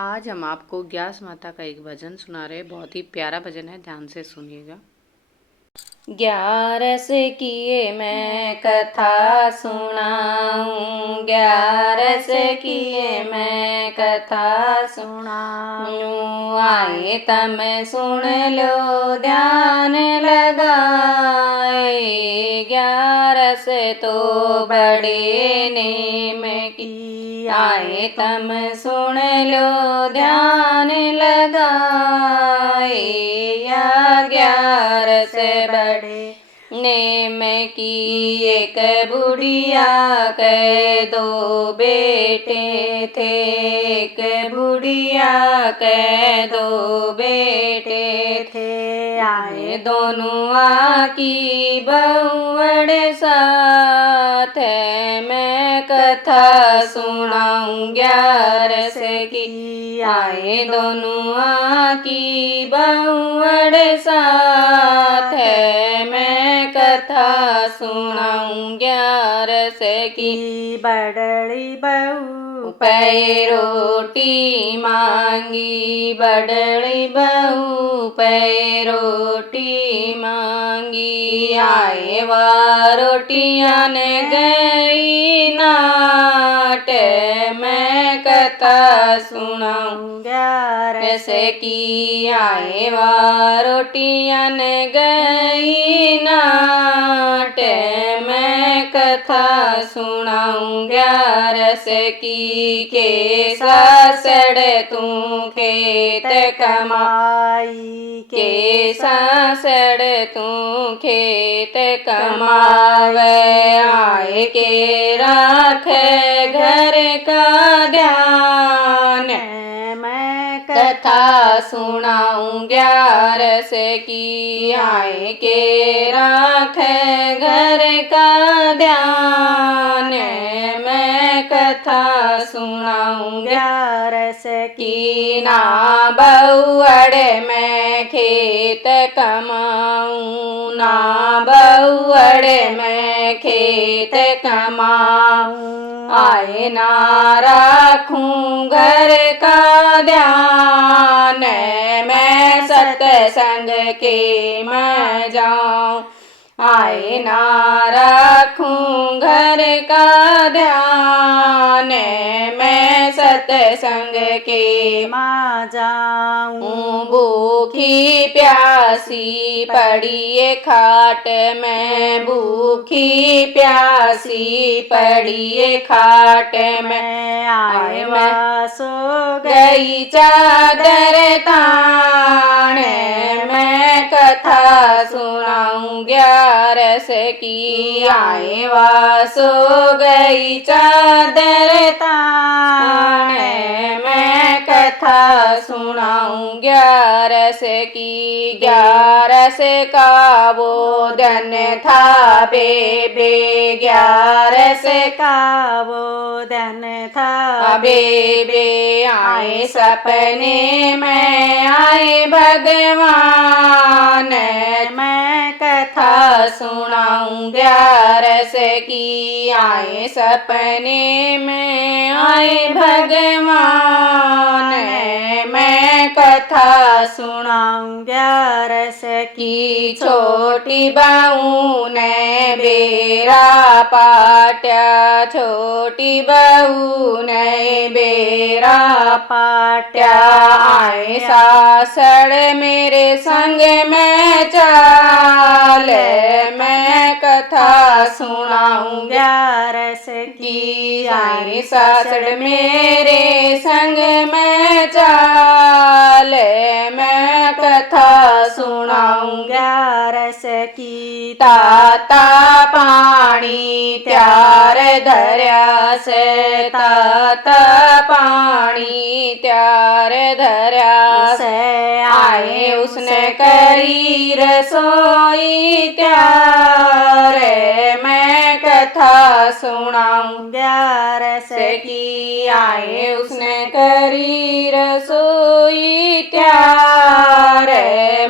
आज हम आपको ग्यास माता का एक भजन सुना रहे हैं। बहुत ही प्यारा भजन है, ध्यान से सुनिएगा। ग्यारस किए मैं कथा सुनाऊं, ग्यारस किए मैं कथा सुनाऊं। आए तम सुन लो ध्यान लगाए, ग्यारस तो बड़े नेम की। आए तम सुन लो ध्यान लगाए, या ग्यारस बड़े नेम की। एक बुढ़िया के दो बेटे थे, एक बुढ़िया के दो बेटे थे। आए दोनों की बहुअड़ साथ, मैं कथा सुनाऊं ग्यारस की। आए दोनों की बहुअड़ साथ, मैं कथा सुनाऊं ग्यारस की। बड़ड़ी बहू पै रोटी मांगी, बड़ड़ी बहू पै रोटी मांगी। आए वा रोटियां गई नाट, मैं कथा सुनाऊं ग्यारस की। आए वा रोटियां गई नाट, मैं कथा सुनाऊं ग्यारस की। के सासड़ तू खेत कमाई, के सासड़ तू खेत कमावे। आए के राख घर का ध्यान, मैं कथा सुनाऊं ग्यारस की। आए के राख घर का ध्यान, मैं कथा सुनाऊं ग्यारस की। ना बहुअड़ मैं खेत कमाऊं, ना बहुअड़ मैं खेत कमाऊं। आए ना राखूं घर का ध्यान, मैं सत्संग के मैं जाऊं। आए ना राखूं घर का ध्यान, मैं सत्संग के माँ जाऊं। भूखी प्यासी पड़ी खाट में, भूखी प्यासी पड़ी खाट में। आए वा सो गई चादर तान, मैं कथा सुनाऊं ग्यारस की। आए वा सो गई चादर तान, मैं कथा सुनाऊं ग्यारस की। ग्यारस का वो दिन था बेबे, ग्यारस का वो दिन था बेबे। आए सपने में आए भगवान, मैं कथा सुनाऊं ग्यारस की। आए सपने में आए भगवान, मैं कथा सुनाऊं ग्यारस की। छोटी बहू ने बेरा पाट्या, छोटी बहू ने बेरा पाट्या। आए सासड़ मेरे संग में चाल, मैं कथा सुनाऊं ग्यारस की। आए सासड़ मेरे संग में चाल, मैं कथा सुनाऊं ग्यारस की। ताता पानी त्यार धर्या से, ताता पानी त्यार धर्या से। आए उसने करी रसोई त्यार, मैं कथा सुनाऊं ग्यारस की। आए उसने करी रसोई त्यार,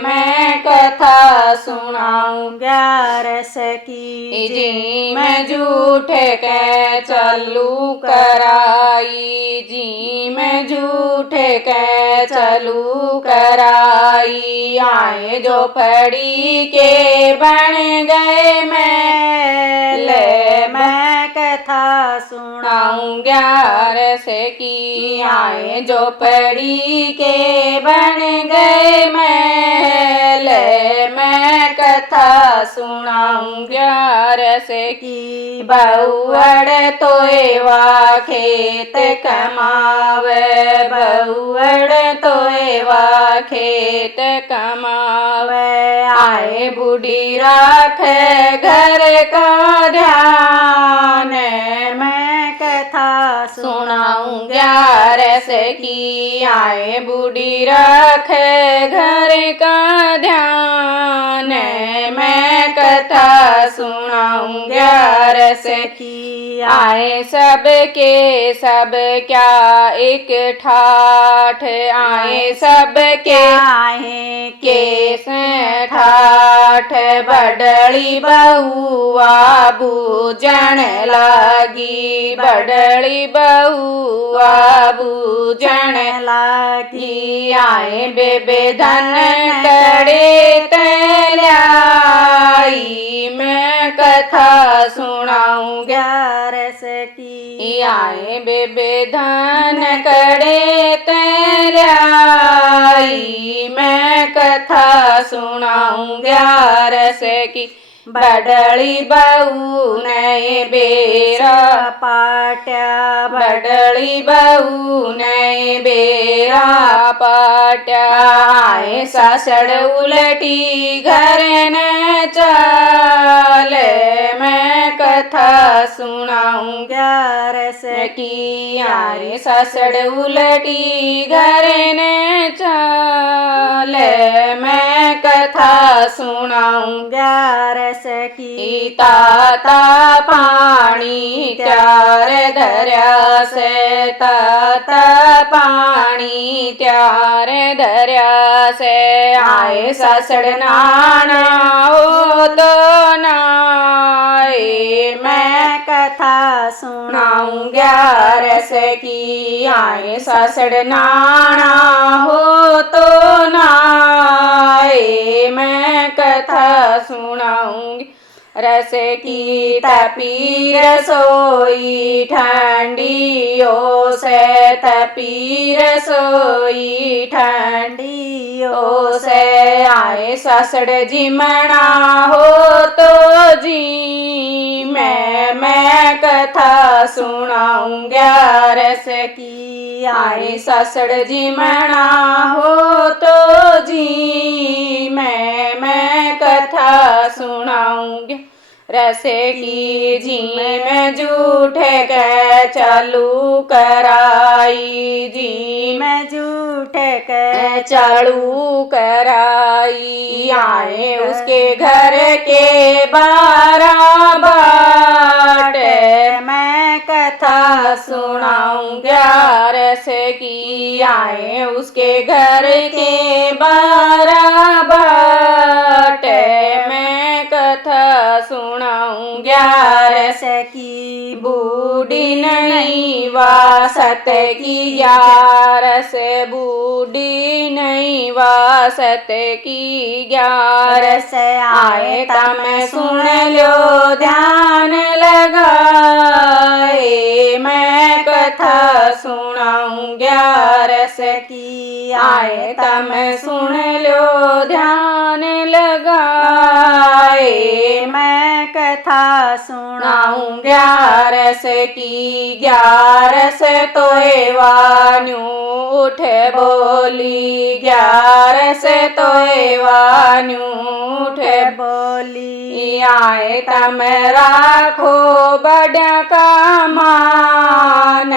मैं कथा सुनाऊं ग्यारस रस की जी मैं झूठ के चलू कराई, जी मैं झूठ के चलू कराई। आए जो पड़ी के बन गए मैले, मैं कथा सुनाऊं ग्यारस की। आए जो पड़ी के बन गए मैले, मैं कथा सुनाऊं ग्यारस की। बहुअड़ तोएवा खेत कमावे, बहुअड़ तोएवा खेत कमावे। आए बूढ़ी राख घर का ध्यान, मैं कथा सुनाऊं ग्यारस की। आए बूढ़ी रख घर का ध्यान, मैं कथा सुनाऊं ग्यारस की। आए सबके सब क्या एक ठाठ, आए सबके आए केस ठाठ। बडली बहुआ बूझण लागी, बडली बहुआ बूझण लागी। आए बेबे धन कड़े तल्याई, मैं कथा सुनाऊं ग्यारस की। आए बेबे धन कड़े तल्याई, मैं कथा सुनाऊं ग्यारस की। बडली बहू नए बेरा पाट्या, बडली बहू नए बेरा पाट्या। आए सासड़ उलटी घर न चाले, मैं कथा सुनाऊं ग्यारस की। आए सासड़ उलटी घर न चाले, मैं कथा सुनाऊं ग्यारस की। ताता पानी त्यार धर्या से, ताता पानी त्यार धर्या से। आए सासड़ नाना हो तो नाए, मैं कथा सुनाऊं सुनाऊं ग्यारस की। आए सासड़ नाना हो तो नाए, मैं कथा सुनाऊंगी रस की। तपी रसोई ठंडियों से, तपी रसोई ठंडियों से। आए सासड़ जिमना हो तो जी मैं कथा सुनाऊं ग्यारस की। आए सासड़ जिमना हो तो जी मैं कथा सुनाऊंगी रस की। जी मैं झूठ के चालू कराई, जी मैं झूठ के चालू कराई। आए उसके घर के 12 बाट, मैं कथा कथा सुनाऊं ग्यारस की। आए उसके घर के 12 बाट, मैं कथा सुनाऊं ग्यारस की। बूढ़ी नहीं वासत की ग्यारस, बूढ़ी नहीं वासत की ग्यारस। आए तम सुन लो ध्यान लगाए, मैं कथा सुनाऊं ग्यारस की। आए तम सुन लो ध्यान लगाए, मैं कथा सुनाऊं ग्यारस की। ग्यारस तोए वान्यू उठ बोली, ग्यारस तोए वान्यू उठ बोली। आए तम राखो बड़ा का मान,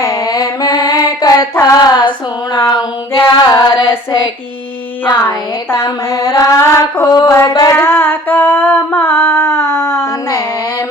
मैं कथा सुनाऊं ग्यारस की। आए तम राखो बड़ा का मान,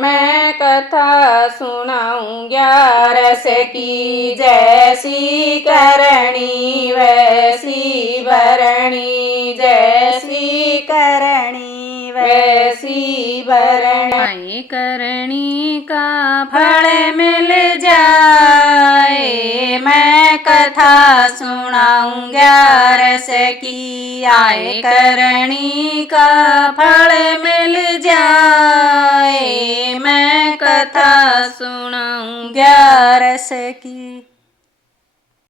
मैं कथा सुनाऊं ग्यारस की। जैसी करणी वैसी भरणी, जैसी करणी वैसी भरणी। आए करणी का फल मिल जाए। मैं कथा सुनाऊं 11 की, आए करणी का फल मिल जाए। मैं कथा सुनाऊं 11 की।